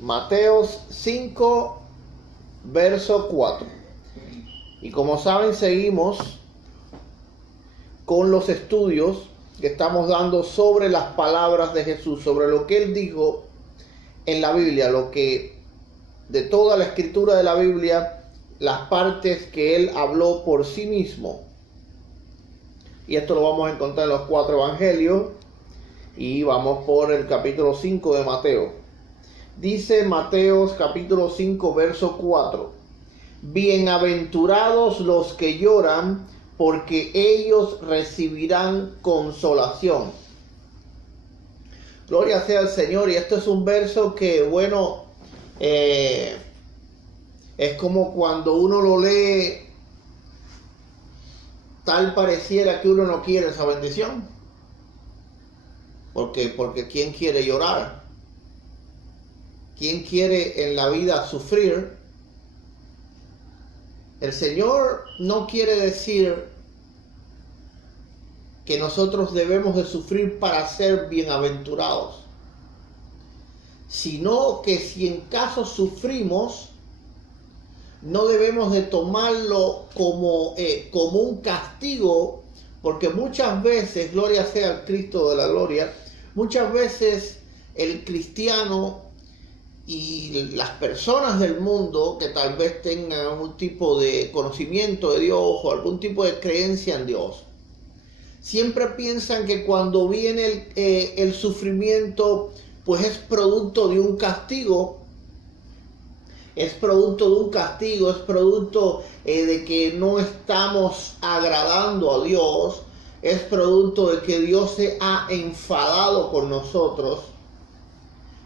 Mateos 5, verso 4. Y como saben, seguimos con los estudios que estamos dando sobre las palabras de Jesús, sobre lo que Él dijo en la Biblia, lo que de toda la escritura de la Biblia, las partes que Él habló por sí mismo. Y esto lo vamos a encontrar en los 4 evangelios. Y vamos por el capítulo 5 de Mateo. Dice Mateos capítulo 5, verso 4. Bienaventurados los que lloran, porque ellos recibirán consolación. Gloria sea al Señor. Y esto es un verso que, bueno, es como cuando uno lo lee, tal pareciera que uno no quiere esa bendición. Porque ¿quién quiere llorar? ¿Quién quiere en la vida sufrir? El Señor no quiere decir que nosotros debemos de sufrir para ser bienaventurados, sino que si en caso sufrimos, no debemos de tomarlo como un castigo, porque muchas veces, gloria sea al Cristo de la gloria, muchas veces el cristiano y las personas del mundo que tal vez tengan algún tipo de conocimiento de Dios o algún tipo de creencia en Dios, siempre piensan que cuando viene el sufrimiento, pues es producto de un castigo. Es producto de un castigo, es producto de que no estamos agradando a Dios, es producto de que Dios se ha enfadado con nosotros.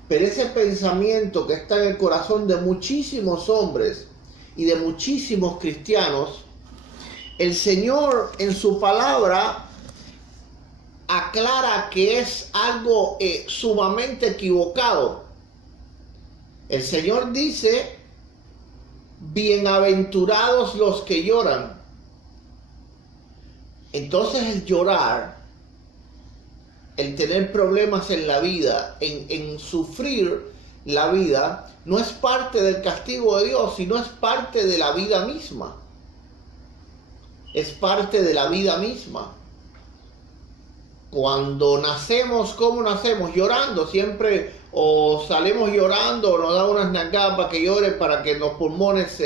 Pero ese pensamiento que está en el corazón de muchísimos hombres y de muchísimos cristianos, el Señor en su palabra aclara que es algo sumamente equivocado. El Señor dice: bienaventurados los que lloran. Entonces el llorar, el tener problemas en la vida, en sufrir la vida, no es parte del castigo de Dios, sino es parte de la vida misma. Es parte de la vida misma. Cuando nacemos, ¿cómo nacemos? Llorando, siempre o salimos llorando o nos da unas nalgadas para que llore, para que los pulmones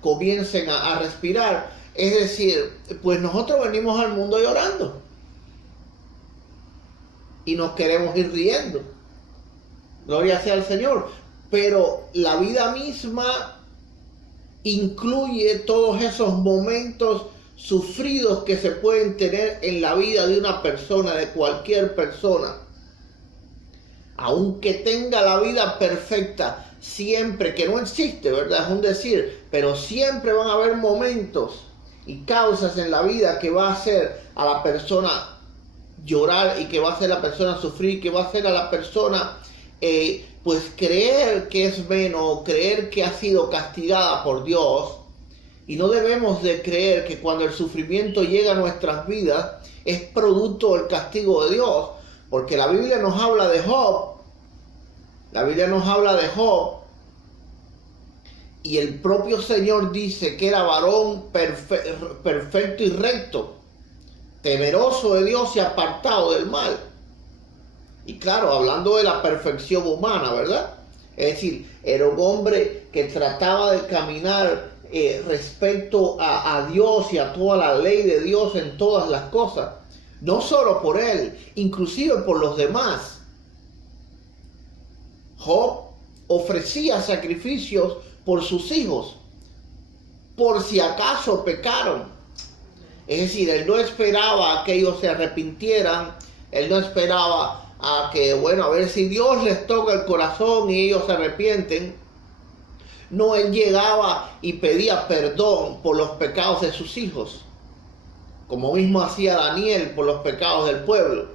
comiencen a respirar. Es decir, pues nosotros venimos al mundo llorando y nos queremos ir riendo. Gloria sea al Señor. Pero la vida misma incluye todos esos momentos sufridos que se pueden tener en la vida de una persona, de cualquier persona. Aunque tenga la vida perfecta, siempre, que no existe, ¿verdad? Es un decir, pero siempre van a haber momentos y causas en la vida que va a hacer a la persona llorar y que va a hacer a la persona sufrir, que va a hacer a la persona pues creer que es menos, creer que ha sido castigada por Dios. Y no debemos de creer que cuando el sufrimiento llega a nuestras vidas es producto del castigo de Dios, porque la Biblia nos habla de Job. La Biblia nos habla de Job y el propio Señor dice que era varón perfecto y recto, temeroso de Dios y apartado del mal. Y claro, hablando de la perfección humana, ¿verdad? Es decir, era un hombre que trataba de caminar respecto a Dios y a toda la ley de Dios en todas las cosas. No solo por él, inclusive por los demás. Job ofrecía sacrificios por sus hijos, por si acaso pecaron. Es decir, él no esperaba a que ellos se arrepintieran, él no esperaba a que, bueno, a ver si Dios les toca el corazón y ellos se arrepienten. No, él llegaba y pedía perdón por los pecados de sus hijos, como mismo hacía Daniel por los pecados del pueblo.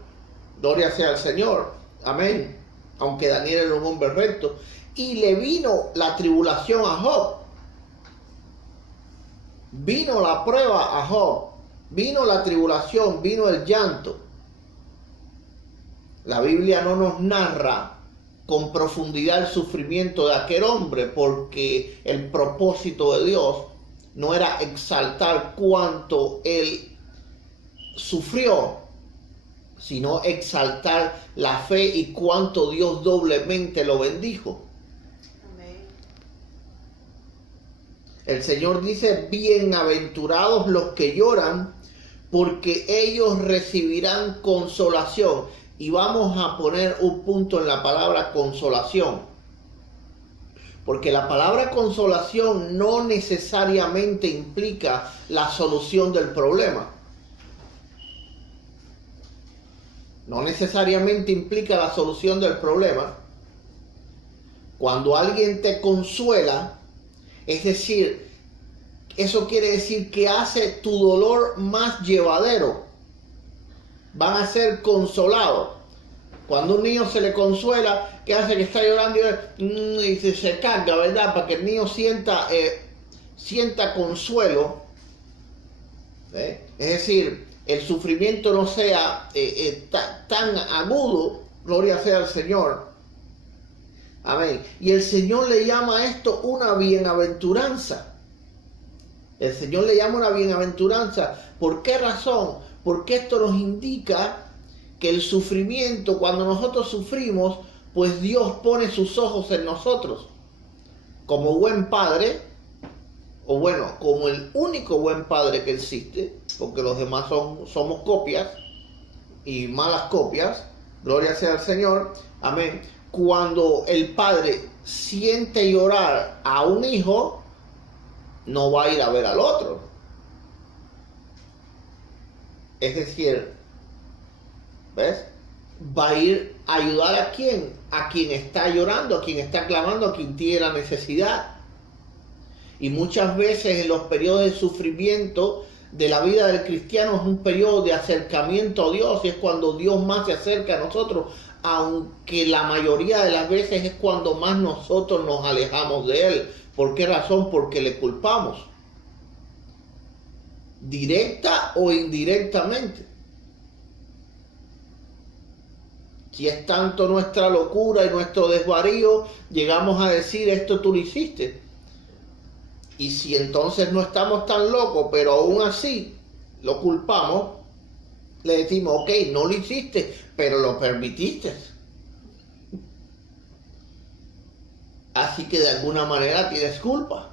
Gloria sea al Señor. Amén. Aunque Daniel era un hombre recto. Y le vino la tribulación a Job. Vino la prueba a Job. Vino la tribulación, vino el llanto. La Biblia no nos narra con profundidad el sufrimiento de aquel hombre, porque el propósito de Dios no era exaltar cuánto él sufrió, sino exaltar la fe y cuánto Dios doblemente lo bendijo. Amén. El Señor dice, bienaventurados los que lloran, porque ellos recibirán consolación. Y vamos a poner un punto en la palabra consolación. Porque la palabra consolación no necesariamente implica la solución del problema. No necesariamente implica la solución del problema. Cuando alguien te consuela, es decir, eso quiere decir que hace tu dolor más llevadero. Van a ser consolados. Cuando a un niño se le consuela, ¿qué hace? Que está llorando y se carga, ¿verdad? Para que el niño sienta consuelo. Es decir, el sufrimiento no sea tan agudo, gloria sea al Señor. Amén. Y el Señor le llama a esto una bienaventuranza. El Señor le llama una bienaventuranza. ¿Por qué razón? Porque esto nos indica que el sufrimiento, cuando nosotros sufrimos, pues Dios pone sus ojos en nosotros. Como buen padre, o bueno, como el único buen padre que existe, porque los demás somos copias y malas copias, gloria sea al Señor, amén. Cuando el padre siente llorar a un hijo, no va a ir a ver al otro. Es decir, ¿ves? Va a ir a ayudar a quién está llorando, a quien está clamando, a quien tiene la necesidad. Y muchas veces en los periodos de sufrimiento de la vida del cristiano es un periodo de acercamiento a Dios, y es cuando Dios más se acerca a nosotros, aunque la mayoría de las veces es cuando más nosotros nos alejamos de Él. ¿Por qué razón? Porque le culpamos, directa o indirectamente. Si es tanto nuestra locura y nuestro desvarío, llegamos a decir, esto tú lo hiciste. Y si entonces no estamos tan locos, pero aún así lo culpamos, le decimos, ok, no lo hiciste, pero lo permitiste. Así que de alguna manera tienes culpa.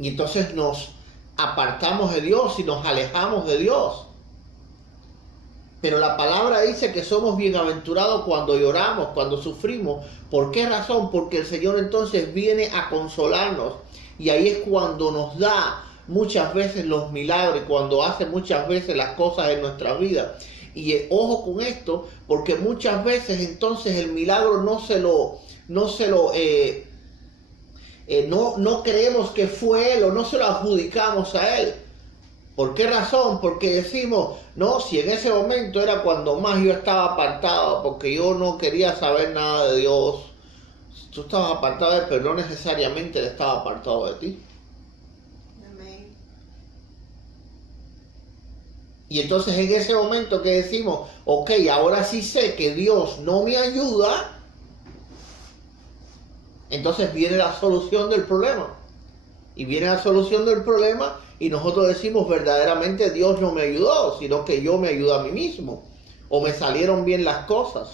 Y entonces nos apartamos de Dios y nos alejamos de Dios. Pero la palabra dice que somos bienaventurados cuando lloramos, cuando sufrimos. ¿Por qué razón? Porque el Señor entonces viene a consolarnos. Y ahí es cuando nos da muchas veces los milagros, cuando hace muchas veces las cosas en nuestra vida. Y ojo con esto, porque muchas veces entonces el milagro no creemos que fue Él, o no se lo adjudicamos a Él. ¿Por qué razón? Porque decimos, no, si en ese momento era cuando más yo estaba apartado, porque yo no quería saber nada de Dios. Tú estabas apartado de Él, pero no necesariamente Él estaba apartado de ti. Amén. Y entonces en ese momento que decimos, ok, ahora sí sé que Dios no me ayuda, entonces viene la solución del problema. Y viene la solución del problema y nosotros decimos, verdaderamente Dios no me ayudó, sino que yo me ayudo a mí mismo. O me salieron bien las cosas.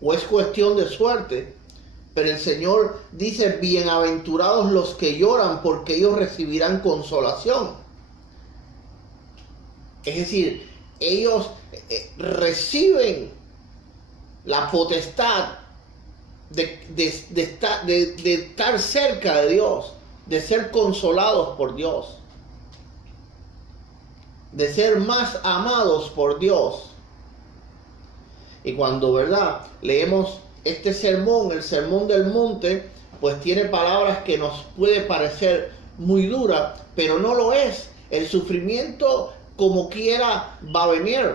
O es cuestión de suerte. Pero el Señor dice, bienaventurados los que lloran, porque ellos recibirán consolación. Es decir, ellos reciben la potestad de estar cerca de Dios, de ser consolados por Dios, de ser más amados por Dios. Y cuando, ¿verdad?, leemos este sermón, el sermón del monte, pues tiene palabras que nos puede parecer muy duras, pero no lo es. El sufrimiento, como quiera, va a venir.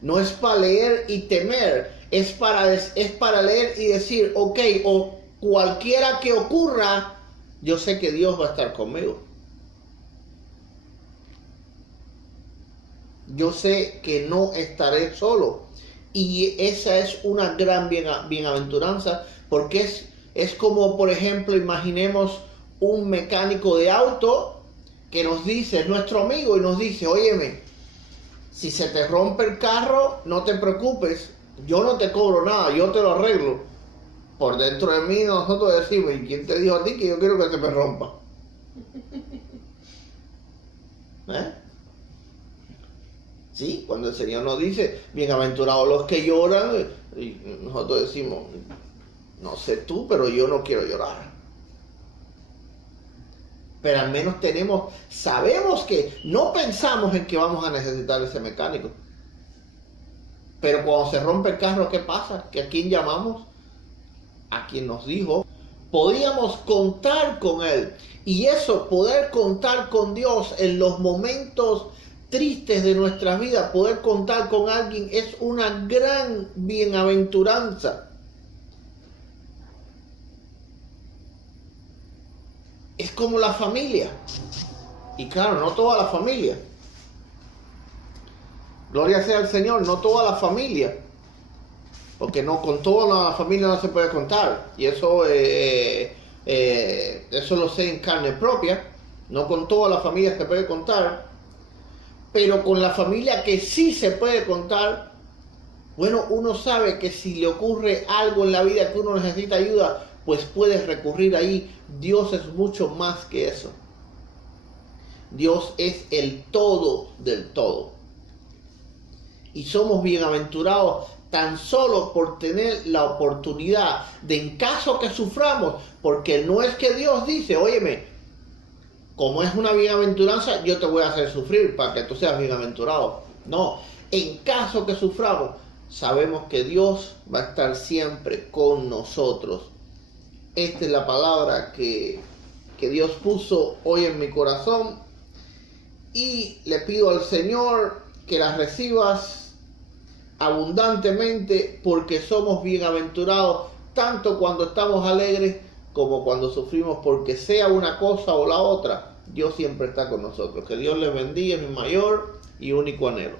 No es para leer y temer, es para leer y decir, ok, o cualquiera que ocurra, yo sé que Dios va a estar conmigo. yo sé que no estaré solo. Y esa es una gran bienaventuranza, porque es como, por ejemplo, imaginemos un mecánico de auto que nos dice, es nuestro amigo y nos dice, óyeme, si se te rompe el carro, no te preocupes, yo no te cobro nada, yo te lo arreglo. Por dentro de mí nosotros decimos, ¿y quién te dijo a ti que yo quiero que se me rompa? ¿Eh? Sí, cuando el Señor nos dice, bienaventurados los que lloran, y nosotros decimos, no sé tú, pero yo no quiero llorar. Pero al menos sabemos que no pensamos en que vamos a necesitar ese mecánico. Pero cuando se rompe el carro, ¿qué pasa? ¿Que a quién llamamos? A quien nos dijo, podíamos contar con Él. Y eso, poder contar con Dios en los momentos tristes de nuestras vidas, poder contar con alguien es una gran bienaventuranza. Es como la familia. Y claro, no toda la familia. Gloria sea al Señor, no toda la familia. Porque no con toda la familia no se puede contar. Y eso lo sé en carne propia. No con toda la familia se puede contar. Pero con la familia que sí se puede contar, bueno, uno sabe que si le ocurre algo en la vida que uno necesita ayuda, pues puedes recurrir ahí. Dios es mucho más que eso. Dios es el todo del todo. Y somos bienaventurados tan solo por tener la oportunidad de, en caso que suframos, porque no es que Dios dice, óyeme, como es una bienaventuranza, yo te voy a hacer sufrir para que tú seas bienaventurado. No, en caso que suframos, sabemos que Dios va a estar siempre con nosotros. Esta es la palabra que Dios puso hoy en mi corazón. Y le pido al Señor que la recibas abundantemente, porque somos bienaventurados tanto cuando estamos alegres como cuando sufrimos, porque sea una cosa o la otra, Dios siempre está con nosotros. Que Dios les bendiga, es mi mayor y único anhelo.